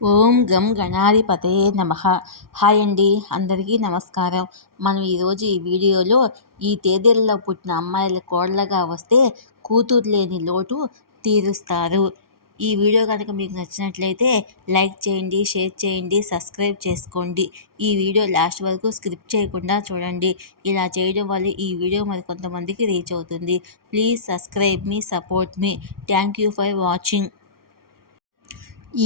ఓం గం గణాధిపతయే నమః. హాయ్ అండి, అందరికీ నమస్కారం. మనం ఈరోజు ఈ వీడియోలో ఈ తేదీల్లో పుట్టిన అమ్మాయిల కోడలుగా వస్తే కూతురు లేని లోటు తీరుస్తారు. ఈ వీడియో కనుక మీకు నచ్చినట్లయితే లైక్ చేయండి, షేర్ చేయండి, సబ్స్క్రైబ్ చేసుకోండి. ఈ వీడియో లాస్ట్ వరకు స్కిప్ చేయకుండా చూడండి. ఇలా చేయడం వల్ల ఈ వీడియో మరి కొంతమందికి రీచ్ అవుతుంది. Please subscribe me, support me. Thank you for watching.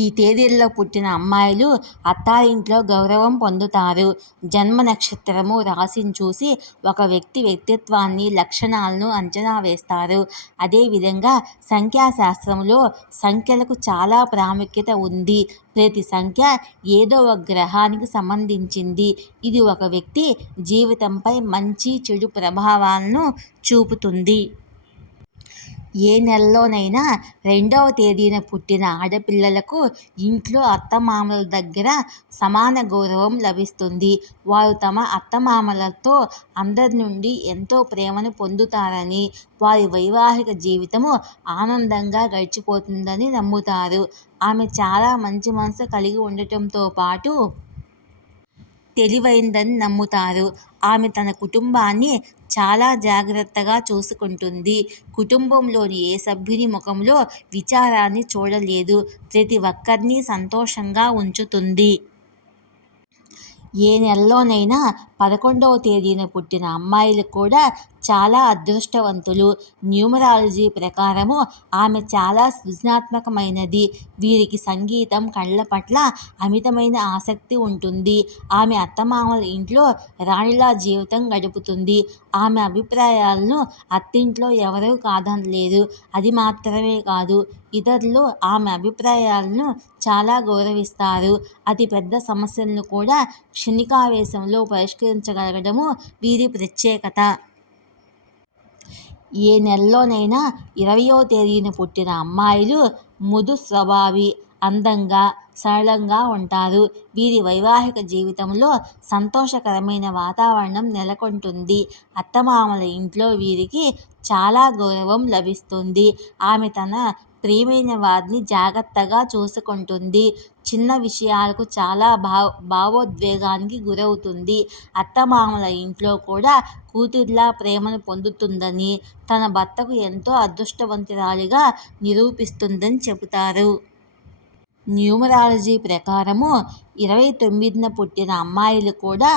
ఈ తేదీల్లో పుట్టిన అమ్మాయిలు అత్తారింట్లో గౌరవం పొందుతారు. జన్మ నక్షత్రము, రాశిని చూసి ఒక వ్యక్తి వ్యక్తిత్వాన్ని, లక్షణాలను అంచనా వేస్తారు. అదేవిధంగా సంఖ్యాశాస్త్రంలో సంఖ్యలకు చాలా ప్రాముఖ్యత ఉంది. ప్రతి సంఖ్య ఏదో ఒక గ్రహానికి సంబంధించింది. ఇది ఒక వ్యక్తి జీవితంపై మంచి, చెడు ప్రభావాలను చూపుతుంది. ఏ నెలలోనైనా 2వ తేదీన పుట్టిన ఆడపిల్లలకు ఇంట్లో అత్తమామల దగ్గర సమాన గౌరవం లభిస్తుంది. వారు తమ అత్తమామలతో అందరి నుండి ఎంతో ప్రేమను పొందుతారని, వారి వైవాహిక జీవితము ఆనందంగా గడిచిపోతుందని నమ్ముతారు. ఆమె చాలా మంచి మనసు కలిగి ఉండటంతో పాటు తెలివైందని నమ్ముతారు. ఆమె తన కుటుంబాన్ని చాలా జాగ్రత్తగా చూసుకుంటుంది. కుటుంబంలోని ఏ సభ్యుని ముఖంలో విచారాన్ని చూడలేదు. ప్రతి ఒక్కరిని సంతోషంగా ఉంచుతుంది. ఏ నెలలోనైనా 11వ తేదీన పుట్టిన అమ్మాయిలు కూడా చాలా అదృష్టవంతులు. న్యూమరాలజీ ప్రకారము ఆమె చాలా సృజనాత్మకమైనది. వీరికి సంగీతం, కళల పట్ల అమితమైన ఆసక్తి ఉంటుంది. ఆమె అత్తమామల ఇంట్లో రాణిలా జీవితం గడుపుతుంది. ఆమె అభిప్రాయాలను అత్తింట్లో ఎవరూ కాదనలేరు. అది మాత్రమే కాదు, ఇతరులు ఆమె అభిప్రాయాలను చాలా గౌరవిస్తారు. అతి పెద్ద సమస్యలను కూడా క్షణికావేశంలో పరిష్కరించగలగడము వీరి ప్రత్యేకత. ఏ నెలలోనైనా 20వ తేదీన పుట్టిన అమ్మాయిలు మృదు స్వభావి, అందంగా, సరళంగా ఉంటారు. వీరి వైవాహిక జీవితంలో సంతోషకరమైన వాతావరణం నెలకొంటుంది. అత్తమామల ఇంట్లో వీరికి చాలా గౌరవం లభిస్తుంది. ఆమె తన ప్రియమైన వారిని జాగ్రత్తగా చూసుకుంటుంది. చిన్న విషయాలకు చాలా భావోద్వేగానికి గురవుతుంది. అత్తమామల ఇంట్లో కూడా కూతురిలా ప్రేమను పొందుతుందని, తన భర్తకు ఎంతో అదృష్టవంతురాలిగా నిరూపిస్తుందని చెబుతారు. న్యూమరాలజీ ప్రకారము 29న పుట్టిన అమ్మాయిలు కూడా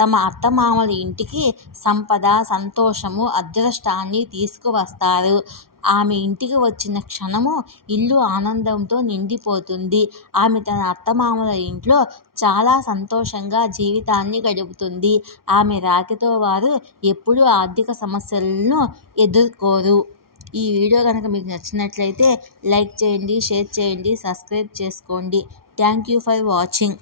తమ అత్తమామల ఇంటికి సంపద, సంతోషము, అదృష్టాన్ని తీసుకువస్తారు. ఆమె ఇంటికి వచ్చిన క్షణము ఇల్లు ఆనందంతో నిండిపోతుంది. ఆమె తన అత్తమామల ఇంట్లో చాలా సంతోషంగా జీవితాన్ని గడుపుతుంది. ఆమె రాకతో వారు ఎప్పుడూ ఆర్థిక సమస్యలను ఎదుర్కోరు. ఈ వీడియో కనుక మీకు నచ్చినట్లయితే లైక్ చేయండి, షేర్ చేయండి, సబ్స్క్రైబ్ చేసుకోండి. Thank you for watching.